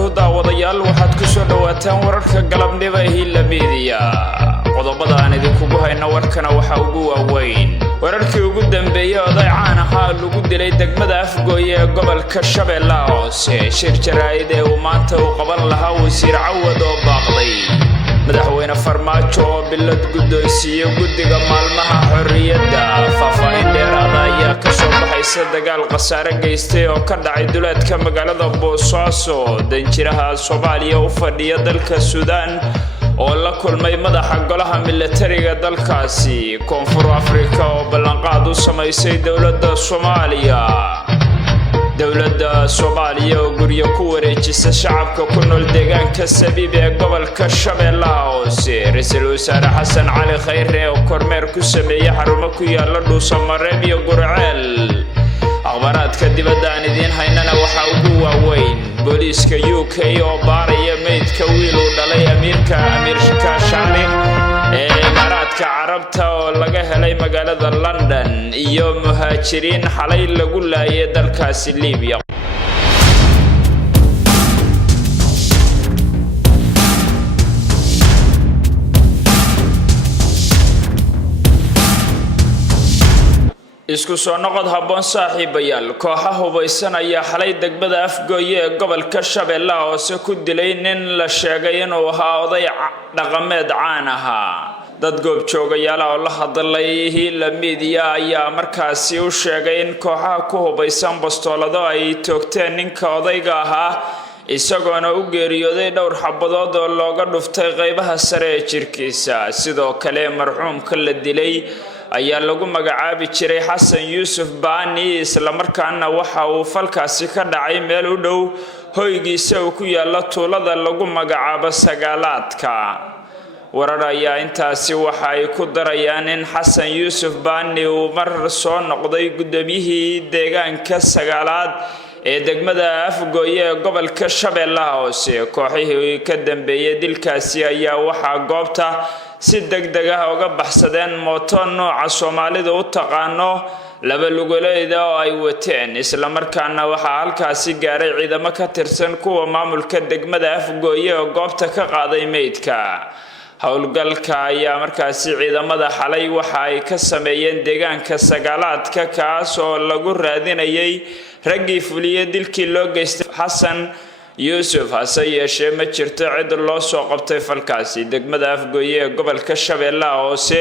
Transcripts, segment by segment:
وبركاته daawadayaal waxaad ku soo dhawaataan wararka galabnimo ee la meediya qodobada aan idinku hayno warkana waxa ugu waaweyn wararkii ugu dambeeyay oday caan ah lagu dilay degmada Afgooye ee gobolka Shabeellaha Hoose shir jaraa'id ee uu maanta u qaban lahaa wasiir Cawad oo baaqday madaxweyne Farmaajo oo bilad guddoonsiye guddiga maalmaha xorriyadda faahfaahin dheeraad ah ayaa ka soo baxaysa dagaal qasaare geystay oo ka dhacay duleedka magaalada Boosaaso danjiraha Soomaaliya u fadhiya dalka Suudaan oo la kulmay madaxa golaha militariga dalkaasi Koonfur Afrika oo ballanqaad u sameysay dawladda Soomaaliya oo guriga ku wareejisay shacabka ku nool deegaanka Sabiib ee gobolka Shabeellaha Hoose ra'iisul wasaare Xasan Cali Khayre oo kormeer ku sameeyay xarumo ku yaala Dhuusamareeb iyo Gurceel akhbaaraadka dibadda aan idin haynana waxa ugu waaweyn booliiska UK oo baaraya meydka wiil uu dhalay amiirka Shaariq ee Imaaraadka Carabta oo laga helay magaalada London iyo muhaajiriin xalay lagu laayay dalkaasi Liibiya isku soo noqod habboon saaxiibayaal kooxaha hubaysan ayaa xalay degmada Afgooye ee gobolka Shabeellaha Hoose ku dilay nin la sheegay inuu ahaa oday dhaqameed caan ah dad goobjoogayaal oo la hadlay la meediya ayaa markaasi u sheegay in kooxaha ku hubaysan bastoolado ay toogteen ninka odayga ahaa isagoona u geeriyooday dhowr xabadood oo looga dhuftay qaybaha sare ee jirkiisa sidoo kale marxuumka la dilay ayaa lagu magacaabi jiray Xasan Yuusuf Baani isla markaana waxa uu falkaasi ka dhacay meel u dhow hoygiisa uu ku yaala tuulada lagu magacaabo Sagaalaadka warar ayaa intaasi waxa ay ku darayaan in Xasan Yuusuf Baani uu mar soo noqday gudoomiyihii deegaanka Sagaalaad ee degmada Afgooye ee gobolka Shabeellaha Hoose kooxihii ka dambeeyay dilkaasi ayaa waxa goobta si degdeg ah uga baxsadeen mooto nooca Soomaalidu u taqaano laba lugoleeda oo ay wateen isla markaana waxa halkaasi gaaray ciidamo ka tirsan kuwa maamulka degmada Afgooye oo goobta ka qaaday meydka howlgalka ayaa markaasi ciidamada xalay waxa ay ka sameeyeen deegaanka Sagaalaadka kaas oo lagu raadinayay raggii fuliyay dilkii loo geystay Xasan Yuusuf hase yeeshee ma jirto cid loo soo qabtay falkaasi degmada Afgooye ee gobolka Shabeellaha Hoose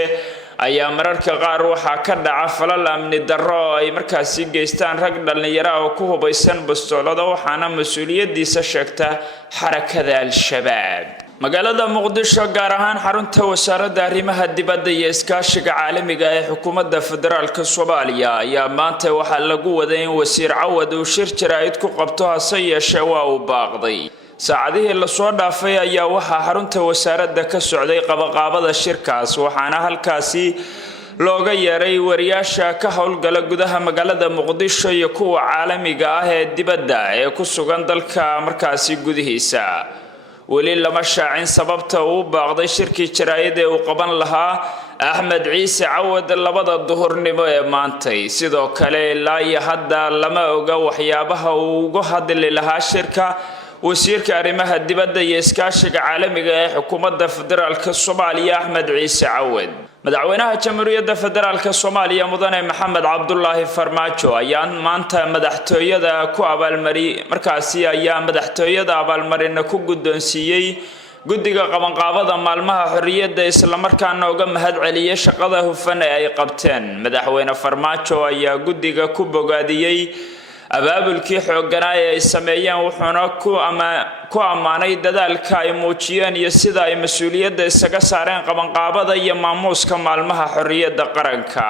ayaa mararka qaar waxa ka dhaca falal amni darro oo ay markaasi geystaan rag dhalinyaro oo ku hubaysan bastoolada waxaana mas'uuliyadiisa sheegta xarakada Al-Shabaab magaalada Muqdisho gaar ahaan xarunta wasaaradda arrimaha dibadda iyo iskaashiga caalamiga ee xukuumadda federaalka Soomaaliya ayaa maanta waxa lagu waday in wasiir Cawad uu shir jaraa'id ku qabto hase yeeshee waa uu baaqday saacadihii la soo dhaafay ayaa waxa xarunta wasaaradda ka socday qabaqaabada shirkaas waxaana halkaasi looga yeeray wariyaasha ka howlgala gudaha magaalada Muqdisho iyo kuwa caalamiga ah ee dibadda ee ku sugan dalka markaasi gudihiisa wali lama shaacin sababta uu baaqday shirkii jaraa'id ee uu qaban lahaa Axmed Ciise Cawad labada duhurnimo ee maantay sidoo kale ilaa iyo hadda lama oga waxyaabaha uu uga hadli lahaa shirka wasiirka arrimaha dibadda iyo iskaashiga caalamiga ee xukuumadda federaalka Soomaaliya Axmed Ciise Cawad madaxweynaha jamhuuriyadda federaalka Soomaaliya mudane Maxamed Cabdullaahi Farmaajo ayaa maanta madaxtooyada ku abaalmarin ku guddoonsiiyay guddiga qabanqaabada maalmaha xorriyadda isla markaana uga mahad celiyay shaqada hufan ee ay qabteen madaxweyne Farmaajo ayaa guddiga ku bogaadiyay abaabulkii xoogganaa ee ay sameeyeen wuxuuna ku ammaanay dadaalka ay muujiyeen iyo sida ay mas'uuliyadda isaga saareen qabanqaabada iyo maamuuska maalmaha xorriyadda qaranka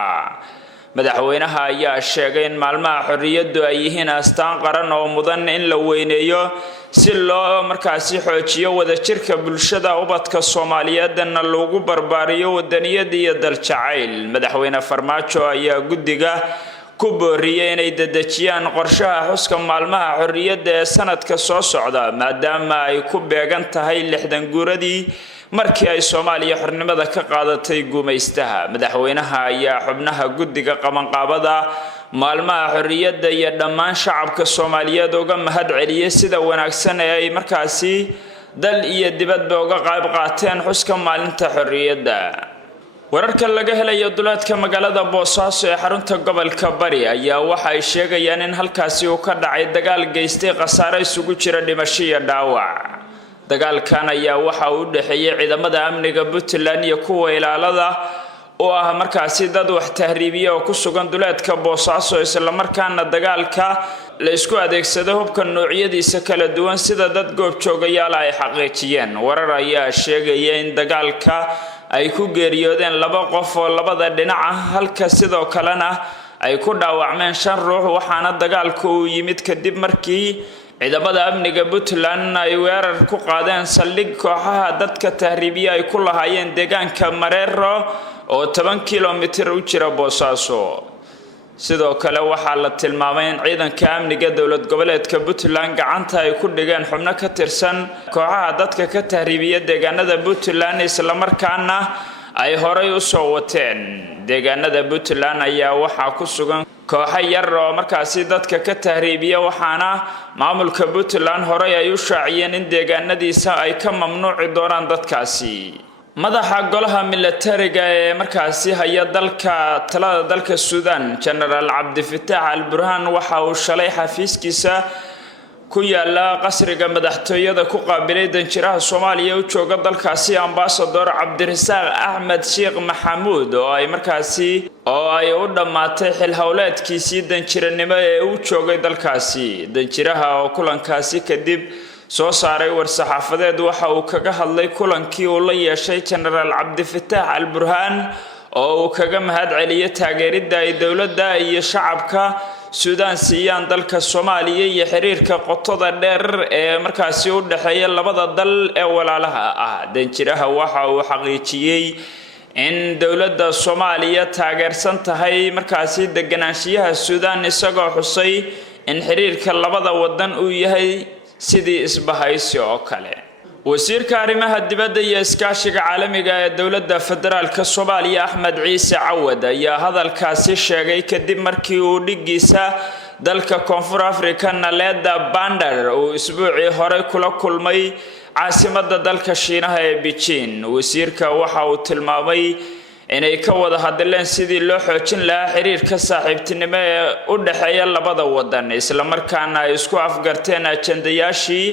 madaxweynaha ayaa sheegay in maalmaha xorriyaddu ay yihiin astaan qaran oo mudan in la weyneeyo si loo markaasi xoojiyo wadajirka bulshada ubadka Soomaaliyeedna loogu barbaariyo wadaniyada iyo daljacayl madaxweyne Farmaajo ayaa guddiga ku booriyay inay dadajiyaan qorshaha xuska maalmaha xorriyadda ee sanadka soo socda maadaama ay ku beegan tahay 60 guuradii markii ay Soomaaliya xornimada ka qaadatay gumaystaha madaxweynaha ayaa xubnaha guddiga qabanqaabada maalmaha xorriyadda iyo dhammaan shacabka Soomaaliyeed uga mahad celiyay sida wanaagsan ee ay markaasi dal iyo dibadba uga qayb qaateen xuska maalinta xorriyadda. wararka laga helayo duleedka magaalada Boosaaso ee xarunta gobolka Bari ayaa waxa ay sheegayaan in halkaasi uu ka dhacay dagaal geystay khasaare isugu jira dhimasho iyo dhaawac. dagaalkan ayaa waxa uu dhaxeeyay ciidamada amniga Puntland iyo kuwa ilaalada oo ah markaasi dad wax tahriibiye oo ku sugan duleedka Boosaaso isla markaana dagaalka la isku adeegsado hubka noocyadiisa kala duwan sida dad goob joogayaal ay xaqiijiyeen. warar ayaa sheegaya in dagaalka ay ku geeriyoodeen 2 qof oo labada dhinac ah halka sidoo kalena ay ku dhaawacmeen 5 ruux waxaana dagaalku uu yimid kadib markii ciidamada amniga Puntland ay weerar ku qaadeen saldhig kooxaha dadka tahriibiye ay ku lahaayeen deegaanka Mareero oo 10 kiiloomitir u jira Boosaaso. sidoo kale waxaa la tilmaamay in ciidanka amniga dowlad goboleedka Puntland gacanta ay ku dhigeen xubno ka tirsan kooxaha dadka ka tahriibiye deegaanada Puntland isla markaana ay horay u soo wateen. deegaanada Puntland ayaa waxaa ku sugan kooxo yar oo markaasi dadka ka tahriibiye waxaana maamulka Puntland horay ay u shaaciyeen in deegaanadiisa ay ka mamnuuci doonaan dadkaasi. madaxa golaha militariga ee markaasi haya talada dalka Suudaan General Cabdifataax Al-Burhaan waxa uu shalay xafiiskiisa ku yaala qasriga madaxtooyada ku qaabilay danjiraha Soomaaliya u jooga dalkaasi Ambassador Cabdirasaaq Axmed Sheekh Maxamuud oo ay u dhamaatay xil hawleedkiisii danjiranimo ee uu joogay dalkaasi. danjiraha oo kulankaasi kadib soo saaray war-saxaafadeed waxa uu kaga hadlay kulankii uu la yeeshay General Cabdifataax Al-Burhaan oo uu kaga mahad celiyay taageeridda ay dowladda iyo shacabka Suudaan siiyaan dalka Soomaaliya iyo xiriirka qotada dheer ee markaasi u dhaxeeya labada dal ee walaalaha ah. danjiraha waxa uu xaqiijiyay in dowladda Soomaaliya taageersan tahay markaasi deganaanshiyaha Suudaan isagoo xusay in xiriirka labada wadan uu yahay sidii isbahaysi oo kale. wasiirka arrimaha dibadda iyo iskaashiga caalamiga ee dowladda federaalka Soomaaliya Axmed Ciise Cawad ayaa hadalkaasi sheegay kadib markii uu dhigiisa dalka Koonfur Afrika Naleda Pandor uu isbuucii hore kula kulmay caasimadda dalka Shiinaha ee Beijing. wasiirka waxa uu tilmaamay inay ka wada hadleen sidii loo xoojin lahaa xiriirka saaxiibtinimo ee u dhaxeeya labada wadan isla markaana ay isku afgarteen ajandayaashii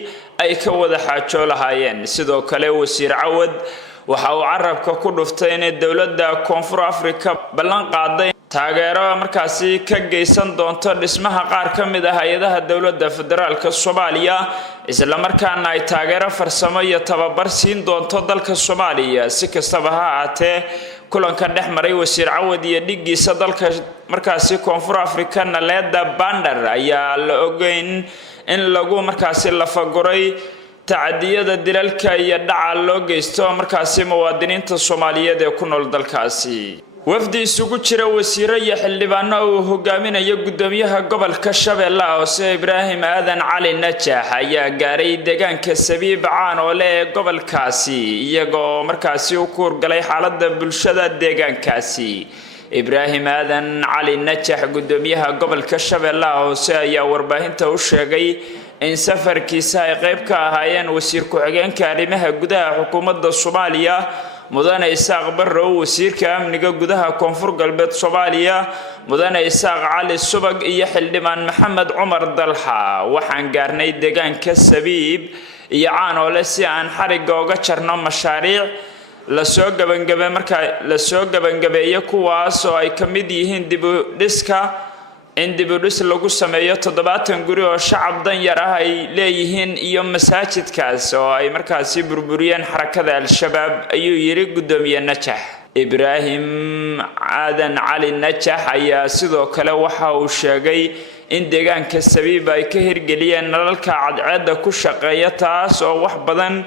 ay ka wada xaajo lahaayeen. sidoo kale wasiir Cawad waxa uu carabka ku dhuftay in dowladda Koonfur Afrika ballan qaaday taageero markaasi ka geysan doonto dhismaha qaar ka mid ah hay'adaha dowladda federaalka Soomaaliya isla markaana ay taageero farsamo iyo tababar siin doonto dalka Soomaaliya. si kastaba ha ahaatee kulanka dhex maray wasiir Cawad iyo dhigiisa dalka markaasi Koonfur Afrika Naleda Pandor ayaa la ogeyn in lagu markaasi la faguray tacadiyada dilalka iyo dhaca loo geysto markaasi muwaadiniinta Soomaaliyeed ee ku nool dalkaasi. wafdi isugu jira wasiiro iyo xildhibaano uu hogaaminayo gudoomiyaha gobolka Shabeellaha Hoose Ibraahim Aadan Cali Najax ayaa gaaray deegaanka Sabiib Caan oo leh gobolkaasi iyagoo markaasi u kuurgalay xaaladda bulshada deegaankaasi. Ibraahim Aadan Cali Najax gudoomiyaha gobolka Shabeellaha Hoose ayaa warbaahinta u sheegay in safarkiisa ay qayb ka ahaayeen wasiir ku-xigeenka arrimaha gudaha xukuumadda Soomaaliya mudane Isaaq Barrow, wasiirka amniga gudaha Koonfur Galbeed Soomaaliya mudane Isaaq Cali Subag iyo xildhibaan Maxamed Cumar Dalxa. waxaan gaarnay deegaanka Sabiib iyo Caan oo leh si aan xariga uga jarno mashaariic la soo gabangabeeyo kuwaas oo ay ka mid yihiin dib u dhis lagu sameeyo 70 guri oo shacab dan yar ah ay leeyihiin iyo masaajidkaas oo ay markaasi burburiyeen xarakada Al-Shabaab ayuu yiri gudoomiye Najax. Ibraahim Aadan Cali Najax ayaa sidoo kale waxa uu sheegay in deegaanka Sabiib ay ka hirgeliyeen nalalka cadceedda ku shaqeeya taas oo wax badan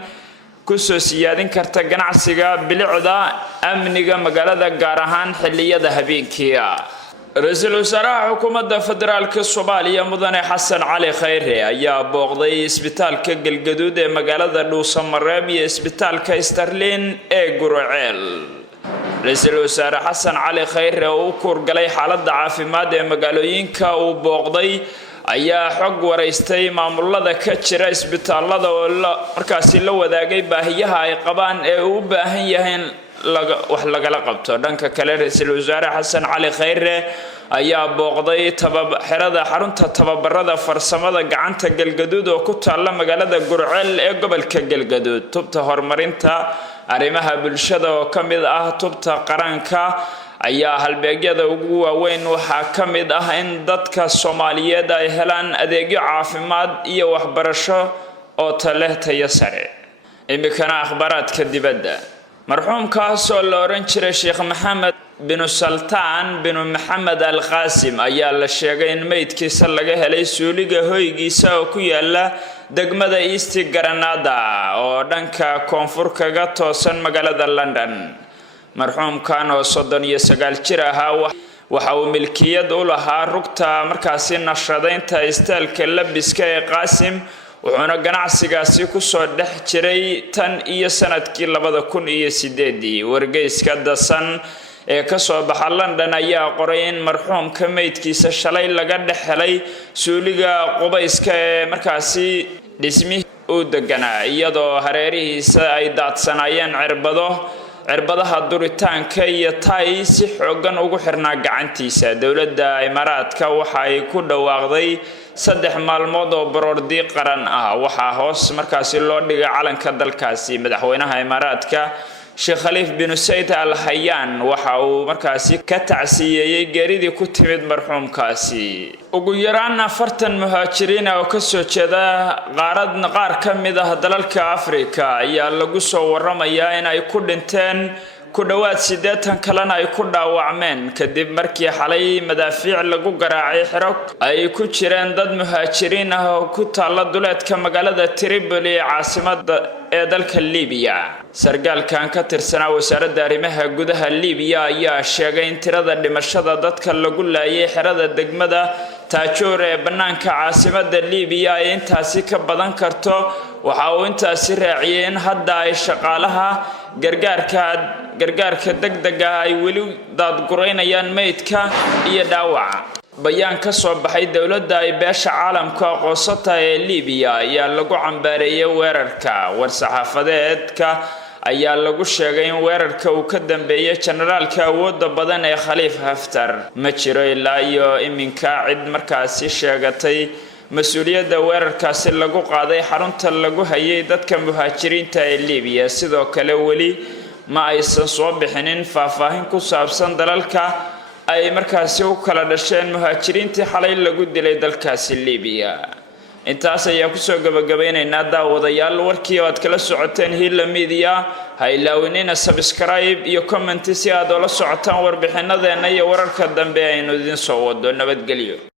ku soo siyaadin karta ganacsiga bilicda amniga magaalada gaar ahaan xilliyada habeenkii. Ra'iisul Wasaaraha Xukuumadda Federaalka Soomaaliya Mudane Xasan Cali Khayre ayaa booqday isbitaalka Galgaduud ee magaalada Dhuusamareeb iyo isbitaalka Sterling ee Guraceel. ra'iisul wasaare xasan cali khayre oo u kurgalay xaaladda caafimaad ee magaalooyinka uu booqday ayaa xog waraystay maamulada ka jira isbitaalada oo markaasi la wadaagay baahiyaha ay qabaan ee uu u baahan yahay wax lagala qabto. dhanka kale ra'iisul wasaare xasan cali khayre ayaa booqday xerada xarunta tababarada farsamada gacanta Galgaduud oo ku taala magaalada Gurceel ee gobolka Galgaduud. tubta horumarinta arrimaha bulshada oo kamid ah tubta qaranka ayaa halbeegyada ugu waaweyn waxaa kamid ah in dadka Soomaaliyeed ay helaan adeegyo caafimaad iyo waxbarasho oo tayo sare. imikana akhbaraadka dibadda. marxuumkaas oo la oran jiray Sheekh Maxamed bin Sultan bin Maxamed Al Qasim ayaa la sheegay in meydkiisa laga helay suuliga hoygiisa oo ku yaala degmada East Granada oo dhanka koonfur kaga toosan magaalada London. marxuumkan oo 39 jir ahaa waxa uu milkiyad u lahaa rugta markaasi nashadaynta istaalka labiska ee Qasim, wuxuuna ganacsigaasi ku soo dhex jiray tan iyo sanadkii 2008. wargeyska dasan ee ka soo baxa London ayaa qoray in marxuumka meydkiisa shalay laga dhex helay suuliga qubayska ee markaasi dhismi uu deganaa, iyadoo hareerihiisa ay daadsanayeen cirbadaha duritaanka iyo tay si xoogan ugu xirnaa gacantiisa. dowladda Imaaraadka waxa ay ku dhawaaqday 3 maalmood oo baroordi qaran ah. waxaa hoos markaasi loo dhigay calanka dalkaasi. madaxweynaha Imaaraadka Sheikh Khalifa bin Said Al Hayyan waxa uu markaasi ka tacsiyeeyay geeridii ku timid marxuumkaasi. ugu yaraan 40 muhaajiriin oo ka soo jeeda qaar ka mid ah dalalka Afrika ayaa lagu soo waramayaa in ay ku dhinteen ku dhawaad 80 kalena ay ku dhaawacmeen kadib markii xalay madaafiic lagu garaacay xero ay ku jireen dad muhaajiriin ah oo ku taala duleedka magaalada Tripoli caasimadda ee dalka Liibiya. sargaalkan ka tirsanaa wasaaradda arrimaha gudaha Liibiya ayaa sheegay in tirada dhimashada dadka lagu laayay xerada degmada Taajoor ee banaanka caasimadda Liibiya ay intaasi ka badan karto. waxa uu intaasi raaciyay in hadda ay shaqaalaha gargaarka degdega ay weli daadgureynayaan meydka iyo dhaawaca. bayaan ka soo baxay dowladda ay beesha caalamka aqoonsata ee Liibiya ayaa lagu cambaareeyay weerarka. war-saxaafadeedka ayaa lagu sheegay in weerarka uu ka dambeeyay generaalka awoodda badan ee Khalifa Haftar. ma jiro ilaa iyo iminka cid markaasi sheegatay mas'uuliyadda weerarkaasi lagu qaaday xarunta lagu hayay dadka muhaajiriinta ee Liibiya. sidoo kale weli ma aysan soo bixinin faahfaahin ku saabsan dalalka ay markaasi u kala dhasheen muhaajiriintii xalay lagu dilay dalkaasi Liibiya. intaas ayaa ku soo gabagabaynaynaa daawadayaal warkii aad kala socoteen Hilla Media. ha ilaawinina subscribe iyo comment si aad ula socotaan warbixinadeena iyo wararka dambe aynu idin soo wado. nabadgelyo.